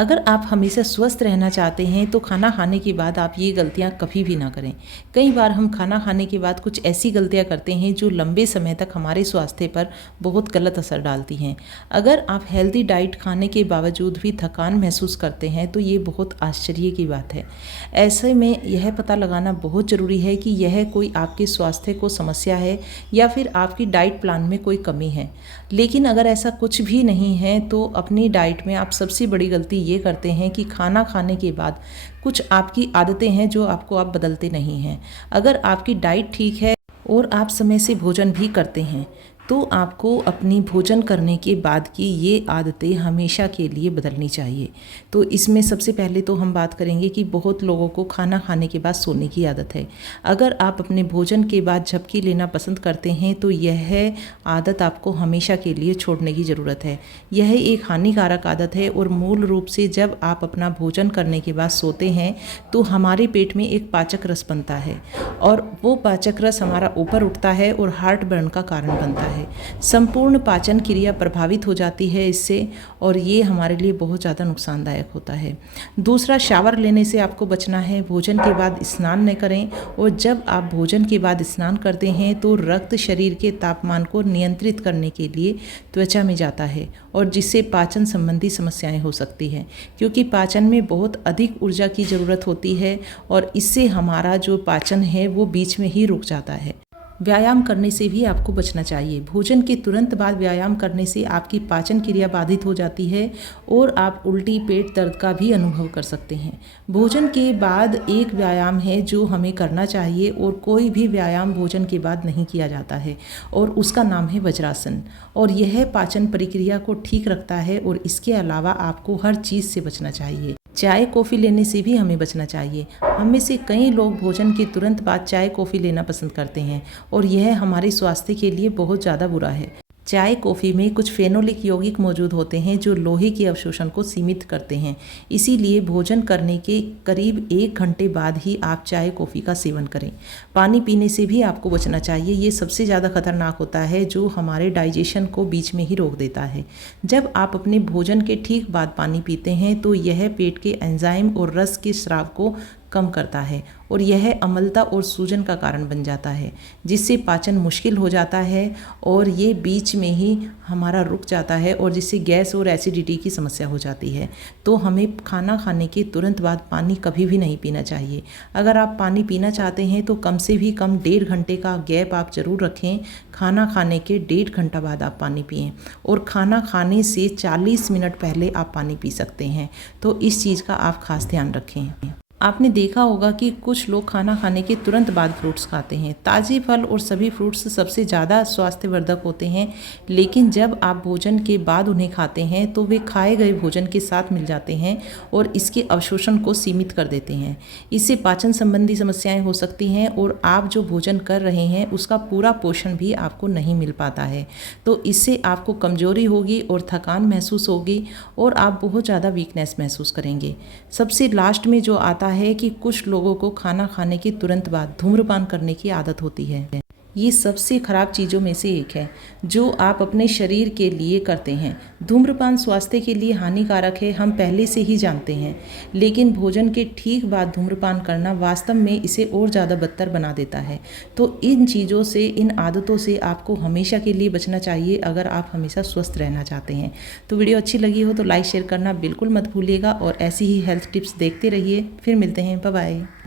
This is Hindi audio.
अगर आप हमेशा स्वस्थ रहना चाहते हैं तो खाना खाने के बाद आप ये गलतियां कभी भी ना करें। कई बार हम खाना खाने के बाद कुछ ऐसी गलतियां करते हैं जो लंबे समय तक हमारे स्वास्थ्य पर बहुत गलत असर डालती हैं। अगर आप हेल्दी डाइट खाने के बावजूद भी थकान महसूस करते हैं तो ये बहुत आश्चर्य की बात है। ऐसे में यह पता लगाना बहुत ज़रूरी है कि यह कोई आपके स्वास्थ्य को समस्या है या फिर आपकी डाइट प्लान में कोई कमी है। लेकिन अगर ऐसा कुछ भी नहीं है तो अपनी डाइट में आप सबसे बड़ी गलती ये करते हैं कि खाना खाने के बाद कुछ आपकी आदतें हैं जो आप बदलते नहीं हैं। अगर आपकी डाइट ठीक है और आप समय से भोजन भी करते हैं तो आपको अपनी भोजन करने के बाद की ये आदतें हमेशा के लिए बदलनी चाहिए। तो इसमें सबसे पहले तो हम बात करेंगे कि बहुत लोगों को खाना खाने के बाद सोने की आदत है। अगर आप अपने भोजन के बाद झपकी लेना पसंद करते हैं तो यह आदत आपको हमेशा के लिए छोड़ने की ज़रूरत है। यह एक हानिकारक आदत है और मूल रूप से जब आप अपना भोजन करने के बाद सोते हैं तो हमारे पेट में एक पाचक रस बनता है और वो पाचक रस हमारा ऊपर उठता है और हार्ट बर्न का कारण बनता है। संपूर्ण पाचन क्रिया प्रभावित हो जाती है इससे और ये हमारे लिए बहुत ज़्यादा नुकसानदायक होता है। दूसरा, शावर लेने से आपको बचना है। भोजन के बाद स्नान न करें और जब आप भोजन के बाद स्नान करते हैं तो रक्त शरीर के तापमान को नियंत्रित करने के लिए त्वचा में जाता है और जिससे पाचन संबंधी समस्याएं हो सकती हैं, क्योंकि पाचन में बहुत अधिक ऊर्जा की ज़रूरत होती है और इससे हमारा जो पाचन है वो बीच में ही रुक जाता है। व्यायाम करने से भी आपको बचना चाहिए। भोजन के तुरंत बाद व्यायाम करने से आपकी पाचन क्रिया बाधित हो जाती है और आप उल्टी, पेट दर्द का भी अनुभव कर सकते हैं। भोजन के बाद एक व्यायाम है जो हमें करना चाहिए और कोई भी व्यायाम भोजन के बाद नहीं किया जाता है और उसका नाम है वज्रासन और यह पाचन प्रक्रिया को ठीक रखता है और इसके अलावा आपको हर चीज़ से बचना चाहिए। चाय कॉफ़ी लेने से भी हमें बचना चाहिए। हम में से कई लोग भोजन के तुरंत बाद चाय कॉफ़ी लेना पसंद करते हैं और यह हमारे स्वास्थ्य के लिए बहुत ज़्यादा बुरा है। चाय कॉफ़ी में कुछ फेनोलिक यौगिक मौजूद होते हैं जो लोहे के अवशोषण को सीमित करते हैं। इसीलिए भोजन करने के करीब 1 घंटे बाद ही आप चाय कॉफ़ी का सेवन करें। पानी पीने से भी आपको बचना चाहिए। ये सबसे ज़्यादा खतरनाक होता है जो हमारे डाइजेशन को बीच में ही रोक देता है। जब आप अपने भोजन के ठीक बाद पानी पीते हैं तो यह पेट के एंजाइम और रस के स्राव को कम करता है और यह अम्लता और सूजन का कारण बन जाता है, जिससे पाचन मुश्किल हो जाता है और ये बीच में ही हमारा रुक जाता है और जिससे गैस और एसिडिटी की समस्या हो जाती है। तो हमें खाना खाने के तुरंत बाद पानी कभी भी नहीं पीना चाहिए। अगर आप पानी पीना चाहते हैं तो कम से भी कम 1.5 घंटे का गैप आप ज़रूर रखें। खाना खाने के 1.5 घंटा बाद आप पानी पिएं और खाना खाने से 40 मिनट पहले आप पानी पी सकते हैं। तो इस चीज़ का आप खास ध्यान रखें। आपने देखा होगा कि कुछ लोग खाना खाने के तुरंत बाद फ्रूट्स खाते हैं। ताज़े फल और सभी फ्रूट्स सबसे ज़्यादा स्वास्थ्यवर्धक होते हैं, लेकिन जब आप भोजन के बाद उन्हें खाते हैं तो वे खाए गए भोजन के साथ मिल जाते हैं और इसके अवशोषण को सीमित कर देते हैं। इससे पाचन संबंधी समस्याएं हो सकती हैं और आप जो भोजन कर रहे हैं उसका पूरा पोषण भी आपको नहीं मिल पाता है। तो इससे आपको कमजोरी होगी और थकान महसूस होगी और आप बहुत ज़्यादा वीकनेस महसूस करेंगे। सबसे लास्ट में जो आता है कि कुछ लोगों को खाना खाने के तुरंत बाद धूम्रपान करने की आदत होती है। ये सबसे खराब चीज़ों में से एक है जो आप अपने शरीर के लिए करते हैं। धूम्रपान स्वास्थ्य के लिए हानिकारक है, हम पहले से ही जानते हैं, लेकिन भोजन के ठीक बाद धूम्रपान करना वास्तव में इसे और ज़्यादा बदतर बना देता है। तो इन चीज़ों से, इन आदतों से आपको हमेशा के लिए बचना चाहिए अगर आप हमेशा स्वस्थ रहना चाहते हैं। तो वीडियो अच्छी लगी हो तो लाइक शेयर करना बिल्कुल मत भूलिएगा और ऐसी ही हेल्थ टिप्स देखते रहिए। फिर मिलते हैं, बाय बाय।